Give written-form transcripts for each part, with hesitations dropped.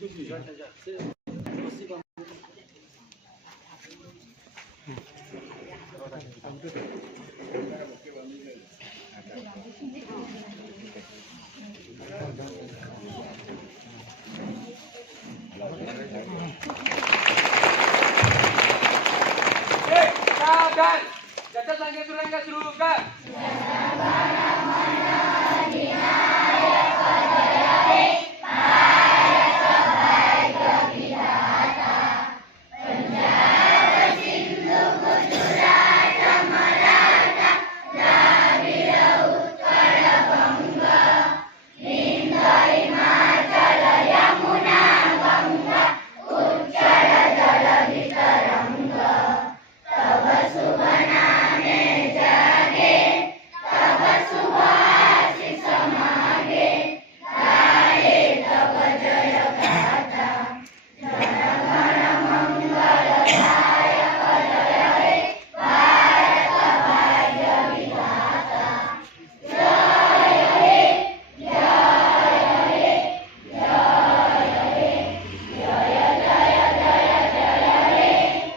Jatuh langkah surangga surga.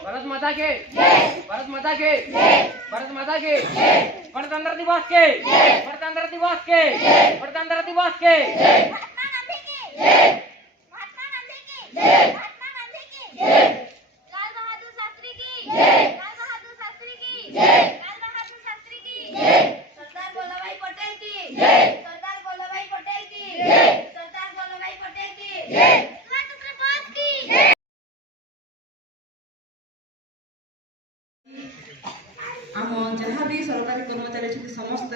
Bharat माता के भारत माता के गणतंत्र दिवस के गणतंत्र दिवस के गणतंत्र दिवस के महात्मा गांधी की महात्मा गांधी की महात्मा गांधी की लाल बहादुर शास्त्री की लाल बहादुर शास्त्री की लाल बहादुर शास्त्री की सरदार वल्लभभाई पटेल की सरदार वल्लभभाई पटेल की सरदार वल्लभभाई पटेल की गणतंत्र दिवस की आम जहाँ भी सरकारी कर्मचारी समस्त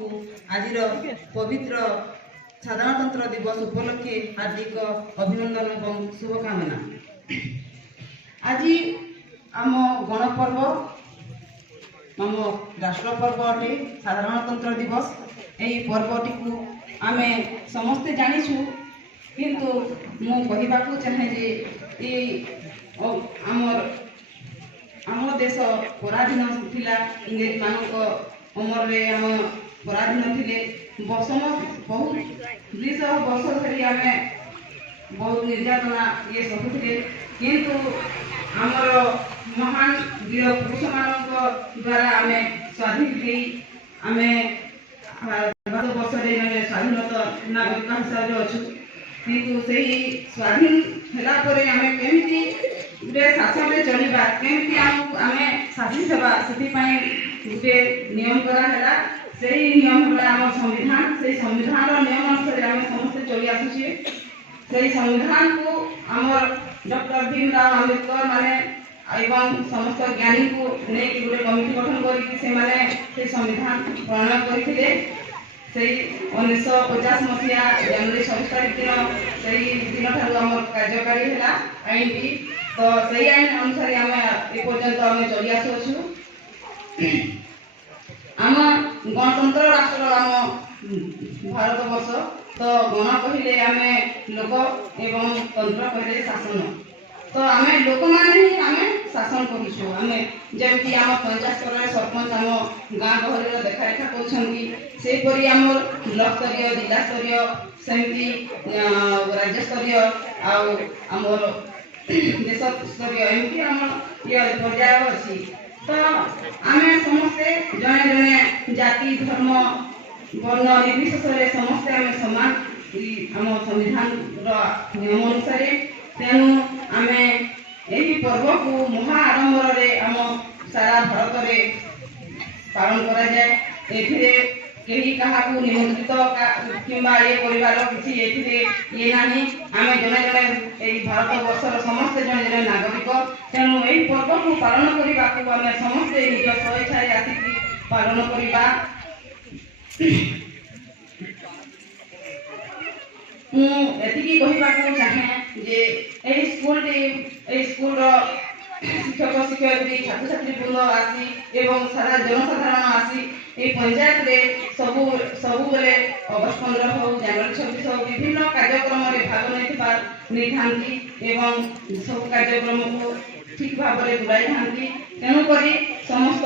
को आज पवित्र साधारणतंत्र दिवस उपलक्षे हार्दिक अभिनंदन और शुभकामना। आज आम गणपर्व आम राष्ट्रपर्व अटे साधारणतंत्र दिवस। यही पर्वटी को आम समस्ते जानिछु किंतु मु कहबाकू चाहे जे आम देश पराधीन थिला इंग्रेज मानक अमर आम पराधीन थिले बहुत 200 वर्ष धरी आम बहुत निर्यातना ये सहूले किंतु आमर महान वीर पुरुष मान द्वारा आम स्वाधीन थी आम भारत वर्ष स्वाधीनता नागरिक हिसाब से अच्छु किंतु से स्वाधीन है आम केमी गोटे शासन में चलवा केमी आम शासित होगा से गोटे नियम कराला से नियम है आम संविधान से संविधान नियम अनुसार आम समस्ते चली आसुचे से संविधान को आमर डॉक्टर भीमराव अम्बेडकर माने एवं समस्त ज्ञानी को नहीं गोटे कमिटी गठन कर संविधान प्रणयन करते से 1950 मसीहा जनवरी 26 तारीख दिन से दिन ठार आम कार्यकारी है आईन टी तो से आईन अनुसार आम एपर्यंत आम चली आसुचु। आम गणतंत्र राष्ट्र आम भारत वर्ष तो गण कहले आम लोक एवं तंत्र कहले शासन तो आम लोक मैंने ही आम शासन करूँ आम जमी आम पंचायत स्तर सरपंच आम गाँ गहली देखारेखा करपरी आम ब्लक स्तरीय जिला स्तरीय सेमती राज्य स्तरीय आमर देश स्तरीय एमती आम ये पर्याय अच्छी तो आम समस्ते जड़े जड़े जाति धर्म वर्ण निर्विशेष समस्ते आम समान आम संविधान नियम अनुसार तेणु आम यही पर्व को महा आडंबर आम सारा भारत में पालन करा जाए एथिरे केही काहाकू निमंत्रित किंबा ये परिवार किसी एथिरे ये नाही आम जने जने एही भारत वर्षर समस्त जने जने नागरिक तेणु एही पर्व को पालन करने आम समस्ते निज स्वेच्छा आसिक पालन करवा। मुझे कहवाक चाहे जे स्कूल शिक्षक शिक्षयित्री छात्र छात्री वृंद आसी एवं सारा जनसाधारण आसी ये पंचायत रे सबु बेले अगस्ट 15 हो जनवरी 26 हो विभिन्न कार्यक्रम में भाग नहीं था एवं सब कार्यक्रम को ठीक भाव में बुलाई था तेणुक समस्त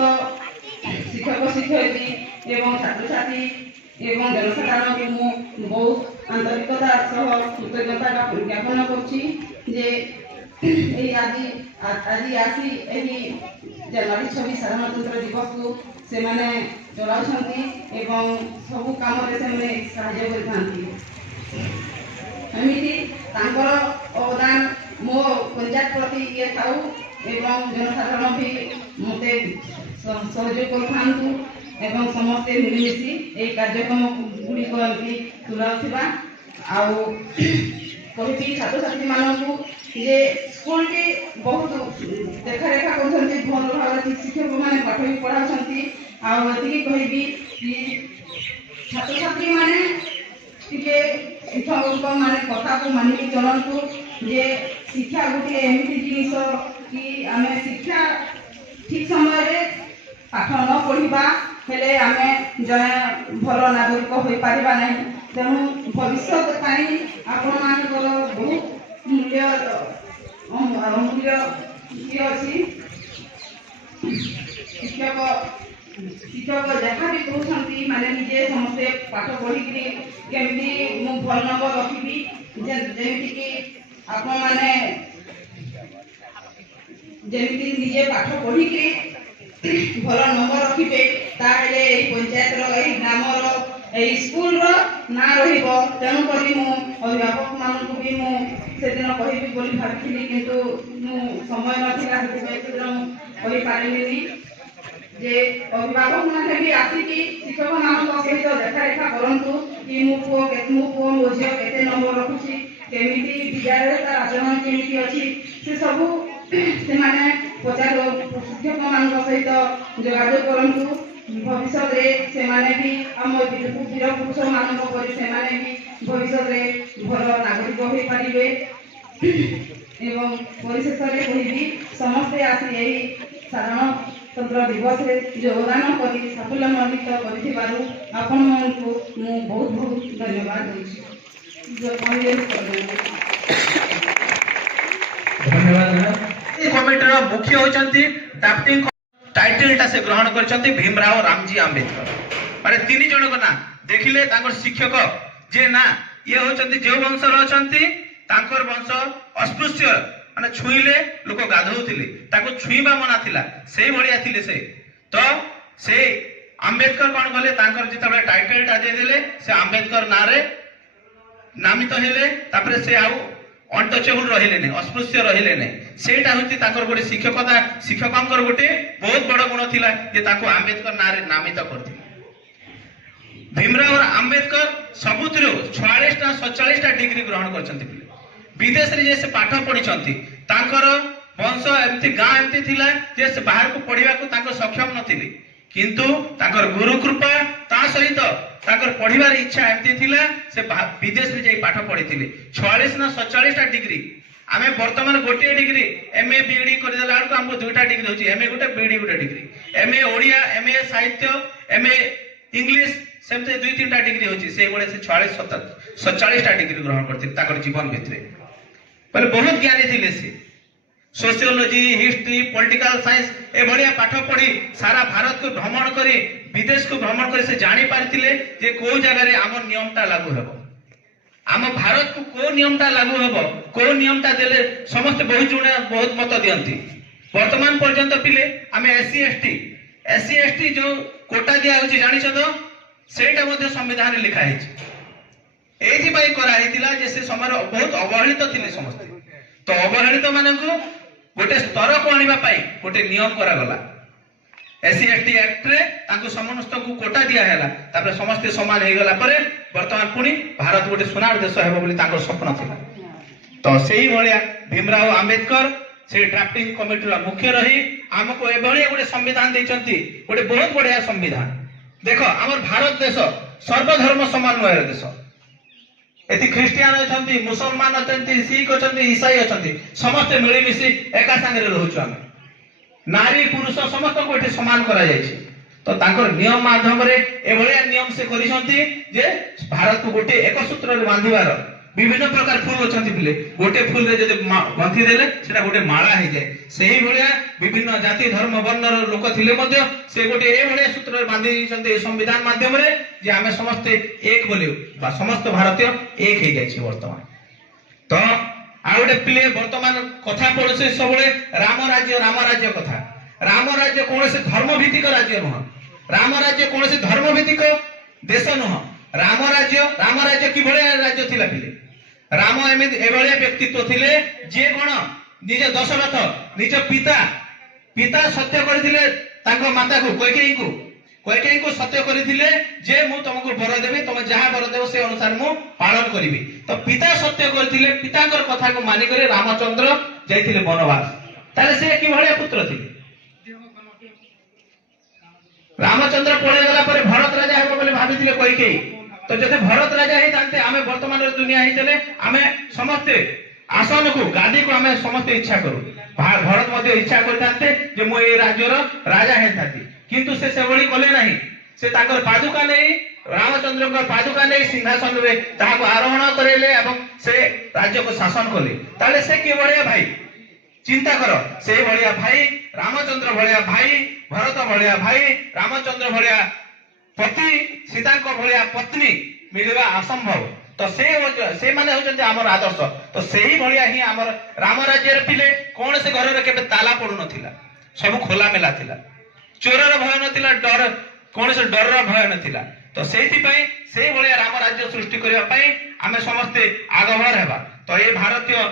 शिक्षक शिक्षयित्री एवं छात्र छात्री ଏବଂ ଜନସାଧାରଣଙ୍କୁ ମୁଁ ବହୁତ ଆନ୍ତରିକତା ସହ କୃତଜ୍ଞତା ଜ୍ଞାପନ କରୁଛି ଯେ ଏହି ଆଜି ଆସି ଏହି ଜାନୁଆରୀ 26 ସାଧାରଣତନ୍ତ୍ର ଦିବସକୁ ସେମାନେ ଚଳାଉଛନ୍ତି ଏବଂ ସବୁ କାମରେ ସେମାନେ ସାହାଯ୍ୟ କରିଥାନ୍ତି। ଏମିତି ତାଙ୍କର ଅବଦାନ ମୋ ପଞ୍ଚାୟତ ପ୍ରତି ଇଏ ଥାଉ ଏବଂ ଜନସାଧାରଣ ବି ମୋତେ ସହଯୋଗ କରିଥାନ୍ତୁ ଏବଂ ସମସ୍ତେ ମିଳିମିଶି ଏହି କାର୍ଯ୍ୟକ୍ରମ ଗୁଡ଼ିକ ଏମିତି ତୁଲାଉଥିବା। ଆଉ କହିବି ଛାତ୍ରଛାତ୍ରୀମାନଙ୍କୁ ଯେ ସ୍କୁଲଟି ବହୁତ ଦେଖାରେଖା କରୁଛନ୍ତି, ଭଲ ଭାବରେ ଶିକ୍ଷକମାନେ ପାଠ ବି ପଢ଼ାଉଛନ୍ତି। ଆଉ ଏତିକି କହିବି କି ଛାତ୍ରଛାତ୍ରୀମାନେ ଟିକେ ଶିକ୍ଷକଙ୍କ ମାନେ କଥାକୁ ମାନିକି ଚଳନ୍ତୁ ଯେ ଶିକ୍ଷା ଗୋଟିଏ ଏମିତି ଜିନିଷ କି ଆମେ ଶିକ୍ଷା ଠିକ୍ ସମୟରେ ପାଠ ନ ପଢ଼ିବା ହେଲେ ଆମେ ଜଣେ ଭଲ ନାଗରିକ ହୋଇପାରିବା ନାହିଁ। ତେଣୁ ଭବିଷ୍ୟତ ପାଇଁ ଆପଣମାନଙ୍କର ବହୁତ ଅମୂଲ୍ୟ ଇଏ ଅଛି। ଶିକ୍ଷକ ଯାହା ବି କହୁଛନ୍ତି ମାନେ ନିଜେ ସମସ୍ତେ ପାଠ ପଢ଼ିକିରି କେମିତି ମୁଁ ଭଲ ନମ୍ବର ରଖିବି, ଯେମିତିକି ଆପଣମାନେ ଯେମିତି ନିଜେ ପାଠ ପଢ଼ିକିରି ଭଲ ନମ୍ବର ରଖିବେ, ତାହେଲେ ଏଇ ପଞ୍ଚାୟତର ଏଇ ଗ୍ରାମର ଏଇ ସ୍କୁଲର ନାଁ ରହିବ। ତେଣୁକରି ମୁଁ ଅଭିଭାବକମାନଙ୍କୁ ବି ମୁଁ ସେଦିନ କହିବି ବୋଲି ଭାବିଥିଲି, କିନ୍ତୁ ମୁଁ ସମୟ ନଥିଲା, ସେଥିପାଇଁ ସେଦିନ ମୁଁ କହିପାରିଲିନି ଯେ ଅଭିଭାବକମାନେ ବି ଆସିକି ଶିକ୍ଷକମାନଙ୍କ ସହିତ ଦେଖାରେଖା କରନ୍ତୁ କି ମୋ ପୁଅ ମୋ ଝିଅ କେତେ ନମ୍ବର ରଖୁଛି, କେମିତି ବିଦ୍ୟାଳୟରେ ତା ଆଚରଣ କେମିତି ଅଛି, ସେ ସବୁ ସେମାନେ ଶିକ୍ଷକମାନଙ୍କ ସହିତ ଯୋଗାଯୋଗ କରନ୍ତୁ। ଭବିଷ୍ୟତରେ ସେମାନେ ବି ଆମ ବୀର ପୁରୁଷମାନଙ୍କ ପରି ସେମାନେ ବି ଭବିଷ୍ୟତରେ ଭଲ ନାଗରିକ ହୋଇପାରିବେ। ଏବଂ ପରିଶେଷରେ କହିବି ସମସ୍ତେ ଆସି ଏହି ସାଧାରଣତନ୍ତ୍ର ଦିବସରେ ଯୋଗଦାନ କରି ସାଫଲ୍ୟମଣ୍ଡିତ କରିଥିବାରୁ ଆପଣମାନଙ୍କୁ ମୁଁ ବହୁତ ବହୁତ ଧନ୍ୟବାଦ ଦେଉଛି। धन्यवाद। कमिटीर मुख्य होचंती ड्राफ्टिंग टाइटलटा से ग्रहण करचंती भीमराव रामजी आंबेडकर। माने तीन जण को ना देखिले तांकर शिक्षक जे ना ये होचंती जे वंशर अछंती तांकर वंश अस्पृश्य माने छुईले लोक गाधौथिले ताको छुईबा मना थिला सेही भलिया थिले से। तो से आंबेडकर कोन गले तांकर जितबे टाइटलटा दे देले से आंबेडकर नारे नामित हेले। तापरे से आउ अनटचेबल रहिले नै, अस्पृश्य रहिले नै। सेटा होती तांकर गोटे शिक्षकता शिक्षकंकर गोटे बहुत बड़ गुण थिला जे ताको आंबेडकर नारे नामित करथिले। भीमराव आंबेडकर सबुतिर 46 टा 47 टा डिग्री ग्रहण करछंती। विदेश रे जे से पाठ पढिछंती तांकर वंश एमती गां एमती थिला जे से बाहर को पढिबा को तांको सक्षम नथिले, किंतु तांकर गुरु कृपा ता सहित तांकर पढिबार इच्छा एमती थिला से विदेश रे जे पाठ पढिथिले। 46 ना 47 टा डिग्री आमे वर्तमान गोटे डिग्री एमए बीडी कर देला को हमको दुईटा डिग्री होची, एमए गोटे बीडी गोटे डिग्री, एमए ओडिया एमए साहित्य एमए इंग्लिश सेमते दुई तीनटा डिग्री होची। से बळे से 46 47 टा डिग्री ग्रहण करथिले ताकर जीवन भितरे। पहले बहुत ज्ञानी थिले से सोशियोलॉजी हिस्ट्री पॉलिटिकल साइंस ए बढ़िया पाठ पढ़ी सारा भारत को भ्रमण करी विदेश को भ्रमण करी से जानी पारथिले जे को जगह रे आम नियमटा लागू हेबो, आम भारत को को नियमटा लागू हेबो, को नियमटा देले समस्त बहुत मत दियंती। वर्तमान पर्यंत पिले आमे एससी एसटी जो कोटा दिया होची जानिछ तो सेटा मध्ये संविधान रे लिखा हेछि। एथि पई करा हेतिला जे से समय बहुत अवहेलित थिले समस्त। तो अवहेलित मानकु गोटे स्तर को आनिबा पई गोटे नियम करा गला। एससी एसटी एक्ट रे तांको समस्त को कोटा दिया हैला, तापर समस्त समान हे गला परे वर्तमान पुनी भारत गोटे सोनार देश हेबो बोली तांको स्वप्न थिला। तो सेही भलिया भीमराव आंबेडकर से ड्राफ्टिंग कमिटी रा मुख्य रही हमको ए भलिया गोटे संविधान दैचंती, गोटे बहुत बढ़िया संविधान। देखो हमर भारत देश सर्वधर्म समन्वय देश। एति ख्रिस्टियान अछंती, मुसलमान अछंती, सिख अछंती, ईसाई अछंती, समस्त मिली मिसी एका संगे रहउछु। हम नारी पुरुष समस्त को एठी समान करा जायछि। तो तांकर नियम माध्यम रे ए भलिया नियम से करिसंती जे भारत को गोटे एक सूत्र रे बांधिबार विभिन्न प्रकार फूल अच्छा थे गोटे फूल रे जदि गंथि देले सेटा गोटे माला हो जाए सही भलिया विभिन्न जाति धर्म वर्ण लोक थिले मध्य से गोटे ए भलिया सूत्र बांधी छन्ते संविधान माध्यम रे जे आमे समस्त एक बोले बा समस्त भारतीय एक हो जाय वर्तमान तो आ गोटे पिले वर्तमान कथा पड़ोसे सब राम राज्य कथा राम राज्य कौन से धर्म भित्तिक राज्य नुह राम राज्य कौन से धर्म भित्तिक देश नुह राम राज्य कि राज्य थिला पिले राम एमिति एभलिया व्यक्तित्व थिले जे कोन निज दशरथ निज पिता सत्य करथिले तांको माता को कैकेयी को सत्य करथिले जे मु तुमको वर देबी तुम जहा वर देबो से अनुसार मु पालन करिवि तो पिता सत्य करथिले पितांकर कथा को मानि करे रामचंद्र जाइथिले वनवास ताले से कि भलिया पुत्र थिले रामचंद्र पळे गला पर भरत राजा हेबो बोले भाबिथिले कैकेयी तो जैसे भरत राजा ही जानते आमे वर्तमान दुनिया ही चले आमे समस्ते आसन को गादी को आमे समस्ते इच्छा करू भरत मध्य इच्छा करते जे मु ए राज्यर राजा हे थाती किंतु से सेवली कले नहीं से ताकर पादुका नहीं रामचंद्र का पादुका नहीं सिंहासन रे ताको आरोहण करेले एवं से राज्य को शासन कले ताले से के बढिया भाई चिंता करो से बढिया भाई रामचंद्र बढिया भाई भरत बढिया भाई रामचंद्र बढिया पति सीता को भलिया पत्नी मिलवा असंभव तो से माने होचंते हमर आदर्श तो सेही भलिया ही हमर राम राज्य रे पिले कोन से घर रे केबे ताला पडु नथिला सब खोला मेला थिला चोरर भय नथिला डर कोन से डर र भय नथिला तो सेही पई से भलिया राम राज्य सृष्टि करिया पई हमें समस्त आगभर हेबा तो ये भारतीय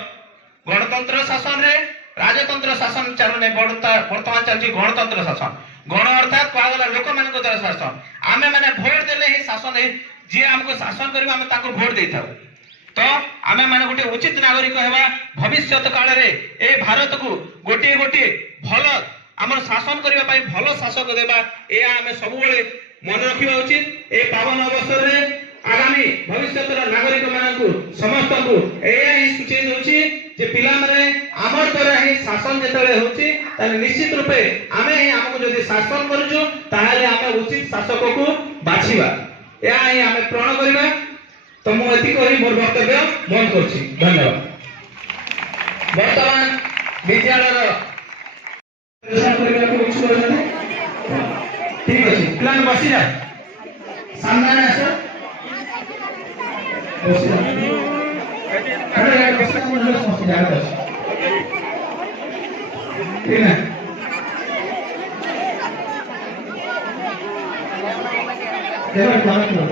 गणतंत्र शासन रे राजतंत्र शासन चलने वर्तमान चलछि गणतंत्र शासन गण अर्थात पागला लोक मान द्वारा शासन आमे माने भोट देले ही शासन जे हमको शासन करबा हम ताको भोट देथाउ तो आमे माने गोटे उचित नागरिक हेबा भविष्यत काल रे ए भारत को गोटे गोटे भल हमर शासन करबा पई भल शासक देबा ए आमे सब बेले मन रखिबा उचित ए पावन अवसर रे आगामी भविष्यत नागरिक मानकु समस्त को एया ही सूचना दोछि जे पिला माने हमर द्वारा ही शासन जेतले होछि ताले निश्चित रूपे आमे ही हमको जदि शासन करजु ताले आमे उचित शासक को बाछिबा या ही आमे प्रण करबा तो मु एति कहि मोर वक्तव्य बंद करछि धन्यवाद वर्तमान विद्यालय रो करबा को इच्छुक अछन ठीक अछि प्लान बसि जा सामने आसो बसि जा अरे बसि जा मुझे समझ जा रहा है ठीक है देखो बात करो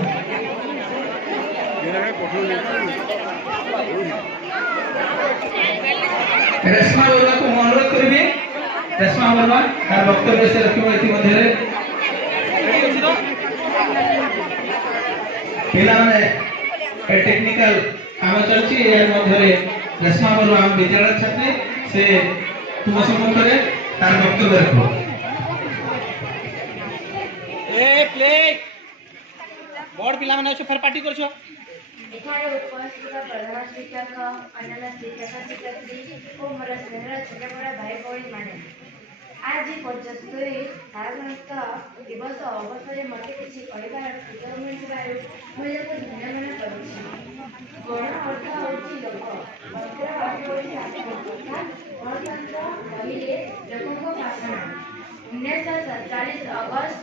रेशमा बरुआ को अनुरोध करिवे रेशमा बरुआ तार वक्तव्य से रखिबो इति मध्ये पिला माने ए टेक्निकल काम चलछि ए मध्ये रेशमा बरुआ हम विद्यालय छात्री से तुम सम्मुख रे तार वक्तव्य रखो ए प्ले बोर्ड पिला माने फेर पार्टी करछो एठारे उपस्थित प्रधान शिक्षक अन्य शिक्षक शिक्षयित्री और मोर स्नेहर छोट बड़ा भाई बहन माने आज 75 साधारणतः दिवस अवसर मते किसी कहबार सुযোগ मिलबार मुझे धन्यवाद करूछि गण अर्थ होछि लोक मंत्र अर्थ होछि आत्मा गणतंत्र कहिले लोकको भाषण 1947 अगस्त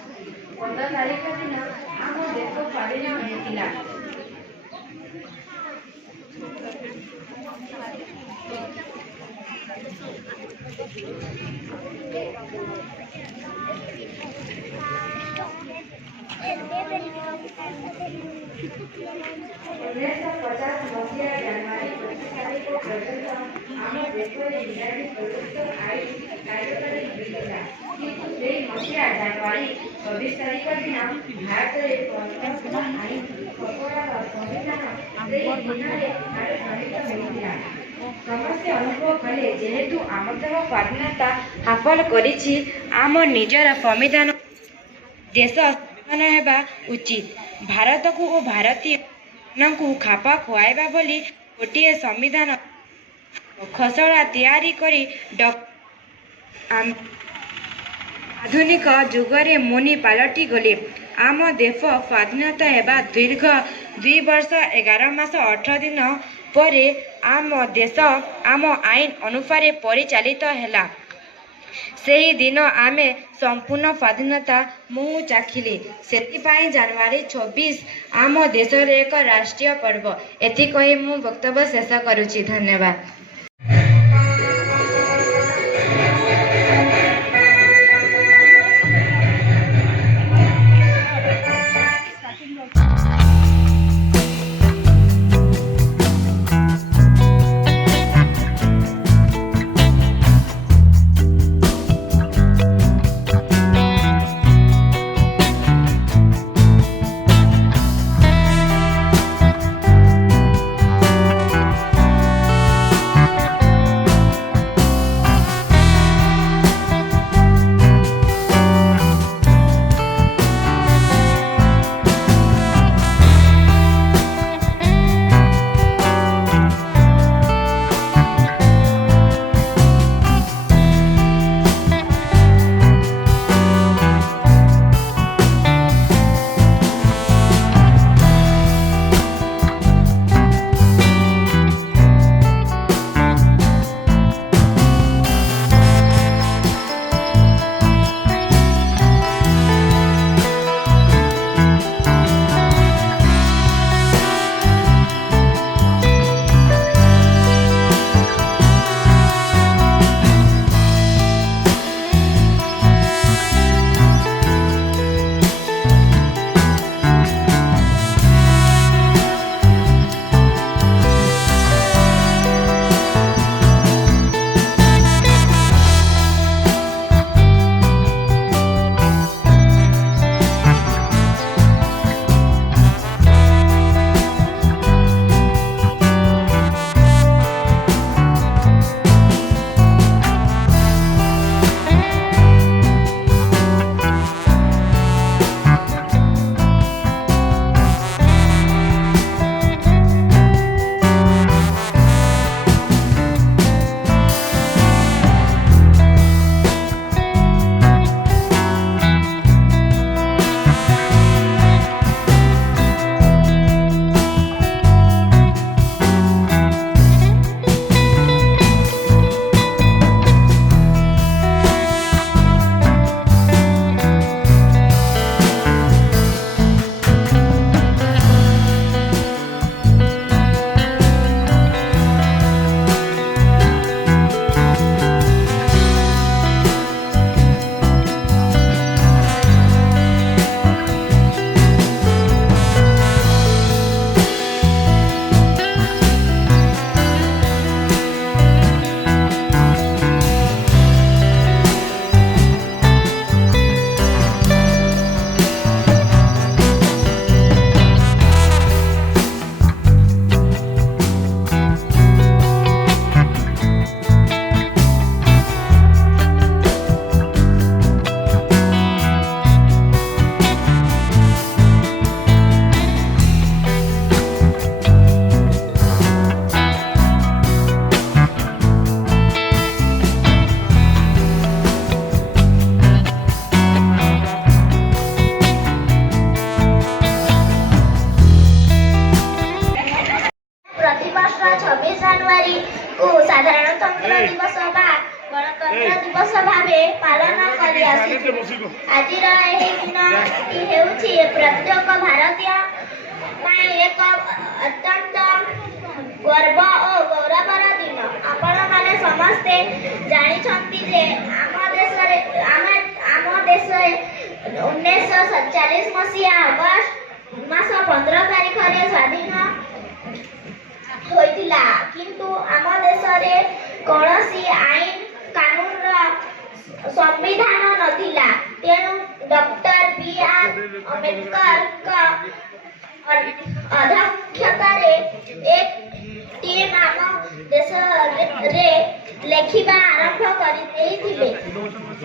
15 तारिख दिन आम देश स्वाधीन होइतिला जनवरी 25 तारिख पर्यंत आम देश इंग्राजी प्रयुक्त आईन कार्यकारी होइतिला किंतु से मसिया जनवरी 26 तारिख दिन भारत रे पंचायत आईन कपड़ा संविधान से दिनरे कार्यकारी होइतिला समस्त अनुभव कले जेहेतु आमर स्वाधीनता हासिल करिछि आम निजर संविधान देश स्थापन हेबा उचित भारत को और भारतीय को खापा खुआइबा बोली गोटे संविधान खसड़ा तैयारी करी आधुनिक जुगरे मुनि पालटि गले आम देश स्वाधीनता हेबा दीर्घ 2 वर्ष 11 मास 18 दिन ପରେ ଆମ ଦେଶ ଆମ ଆଇନ ଅନୁସାରେ ପରିଚାଳିତ ହେଲା। ସେହି ଦିନ ଆମେ ସମ୍ପୂର୍ଣ୍ଣ ସ୍ୱାଧୀନତା ମୁଁ ଚାଖିଲି। ସେଥିପାଇଁ ଜାନୁଆରୀ 26 ଆମ ଦେଶରେ ଏକ ରାଷ୍ଟ୍ରୀୟ ପର୍ବ। ଏତିକି କହି ମୁଁ ବକ୍ତବ୍ୟ ଶେଷ କରୁଛି। ଧନ୍ୟବାଦ। ଆଜିର ଏହି ଦିନଟି ହେଉଛି ପ୍ରତ୍ୟେକ ଭାରତୀୟ ପାଇଁ ଏକ ଅତ୍ୟନ୍ତ ଗର୍ବ ଓ ଗୌରବର ଦିନ। ଆପଣମାନେ ସମସ୍ତେ ଜାଣିଛନ୍ତି ଯେ ଆମ ଦେଶରେ 1947 ମସିହା ଅଗଷ୍ଟ ମାସ 15 ତାରିଖରେ ସ୍ୱାଧୀନ ହୋଇଥିଲା, କିନ୍ତୁ ଆମ ଦେଶରେ କୌଣସି ଆଇନ କାନୁନର ସମ୍ବିଧାନ ନଥିଲା। ତେଣୁ ଡକ୍ଟର B.R. ଆମ୍ବେଦକରଙ୍କ ଅଧ୍ୟକ୍ଷତାରେ ଏକ ଟିମ୍ ଆମ ଦେଶରେ ଲେଖିବା ଆରମ୍ଭ କରିଦେଇଥିଲେ।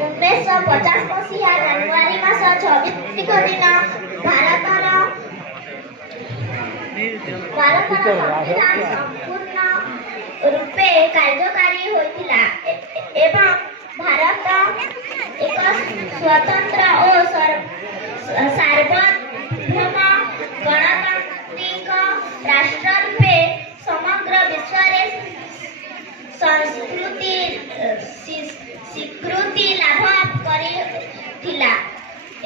1950 ମସିହା ଜାନୁଆରୀ ମାସ 26 ତାରିଖ ଦିନ ଭାରତର ସମ୍ବିଧାନ ସମ୍ପୂର୍ଣ୍ଣ ରୂପେ କାର୍ଯ୍ୟକାରୀ ହୋଇଥିଲା ଏବଂ ଭାରତ ଏକ ସ୍ୱତନ୍ତ୍ର ଓ ସାର୍ବଭୌମ ଗଣତାନ୍ତ୍ରିକ ରାଷ୍ଟ୍ର ରୂପେ ସମଗ୍ର ବିଶ୍ୱରେ ସଂସ୍କୃତି ସ୍ୱୀକୃତି ଲାଭ କରିଥିଲା।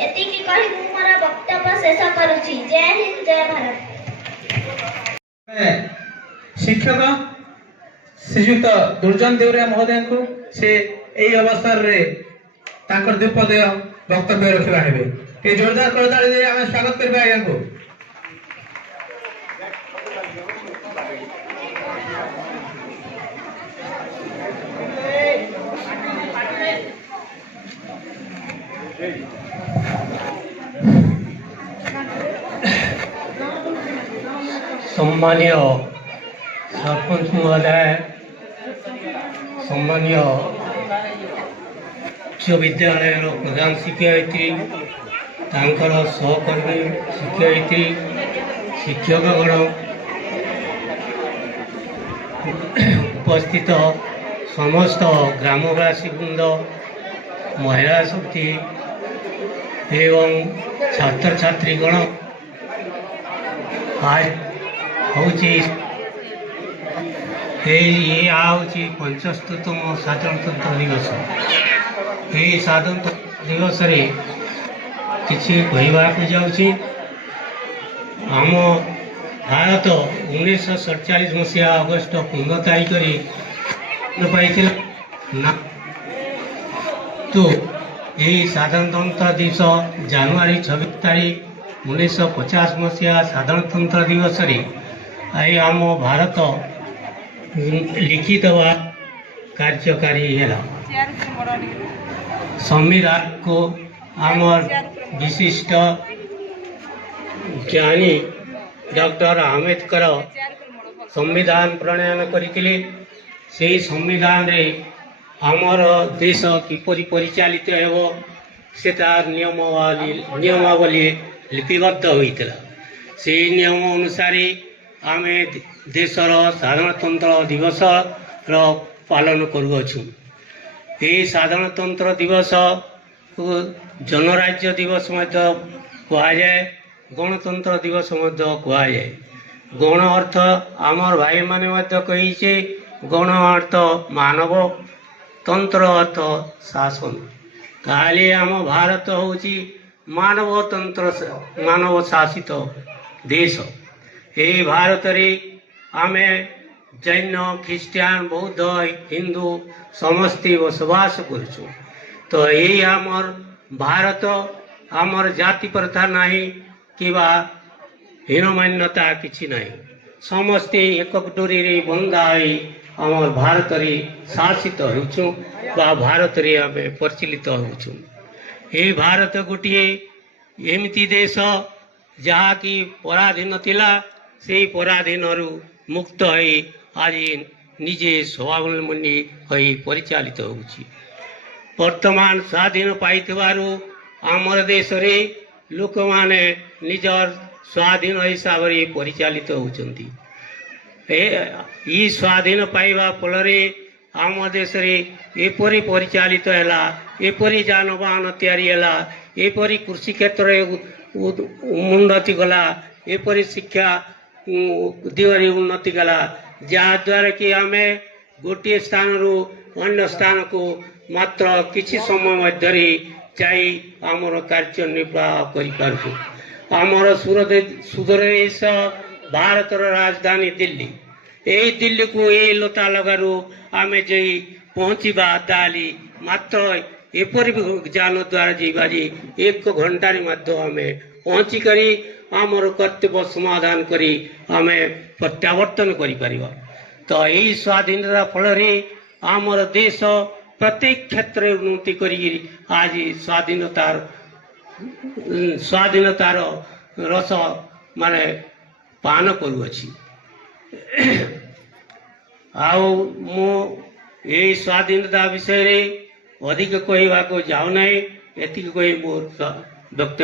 ଏତିକି କହି ମୁଁ ମୋର ବକ୍ତବ୍ୟ ଶେଷ କରୁଛି। ଜୟ ହିନ୍ଦ, ଜୟ ଭାରତ। शिक्षक श्रीयुक्त दुर्जन देवरिया महोदय को से यही अवसर रे ताकर द्विपदीय वक्तव्य रखा है। ये जोरदार करताल दे आम स्वागत करबे आज्ञा को। सम्मानीय सरपंच महोदय, सम्मानीय उच्च विद्यालय प्रधान शिक्षयित्री, तांकर सहकर्मी शिक्षयित्री, शिक्षकगण, उपस्थित समस्त ग्रामवासी वृंद, महिला शक्ति एवं छात्र छात्रीगण, आज हूँ ये आउची 75तम साधारणतंत्र दिवस। ये साधारणतंत्र दिवस रे किसी कहवाक जाऊँगी। आम भारत 1947 मसीहा अगस्ट 15 तारीख पाई तो यही साधारणतंत्र दिवस जनवरी 26 तारीख 1950 मसीहा साधारणतंत्र दिवस रे आई आम भारत लिखित वा कार्यकारी है। संविधान को आमर विशिष्ट ज्ञानी डॉक्टर आम्बेडकर संविधान प्रणयन करथिले। से संविधान रे आमर देश किपरि परिचालित हेबो से तार नियमावली लिपिबद्ध होइतला। से नियम अनुसार आमे देशर साधारणतंत्र दिवस पालन करुअछु। ये साधारणतंत्र दिवस को जनराज्य दिवस कहुए, गणतंत्र दिवस कहुए। गण अर्थ आमर भाई माने कहीचे, गण अर्थ मानव, तंत्र अर्थ शासन। ताले आम भारत होची मानव शासित देश। ये भारत रे आमे जैन, ख्रीस्टियान, बौद्ध, हिंदू समस्ते बसवास करछु। तो ये आमर भारत आमर जाति प्रथा नहीं कि हीनमान्यता किछि नहीं। समस्ते एक डोरी रे बंधा होई आमर भारत रे शासित होछु बा भारत रे आमे प्रचलित होछु। ये भारत गोटे एमती देश जहा कि पराधीन थिला, से पराधीन मुक्त होई आज निजे स्वावलंबी होई परिचालित होउछि। वर्तमान स्वाधीन पाइथिबारु आमर देश रे लोक माने निजर स्वाधीन हिसाब रे परिचालित होउछन्ति। ई स्वाधीन पाइबा फलरे आम देश रे एपरि परिचालित हैला, एपरि जानवाहन तैयारी हैला, एपरि कृषि क्षेत्र उन्नति गला, एपरि शिक्षा दिगरे उन्नति गला, जहाद्वारा कि आमे गोटे स्थान रु अन्य स्थान को मात्र किछि समय मध्य जाई आमर कार्य निर्वाह करि पारछु। आमर सुदूरदेश भारतर राजधानी दिल्ली। यही दिल्ली को ये लोता लगारू आमे जई पहुँचीबा ताली मात्र एपरि जान द्वारा जीवा जी 1 घंटार मध्य आमे पहुँची करी आमर कर्तव्य समाधान करी आमे प्रत्यावर्तन करि परिबा। तो यही स्वाधीनता फल आमर देश प्रत्येक क्षेत्र उन्नति करी आज स्वाधीनतार रस माने पान करुअछि। आउ मो यही स्वाधीनता विषय रे अधिक कहवाको जाऊ नहीं। एतिक कही मोर व्यक्ति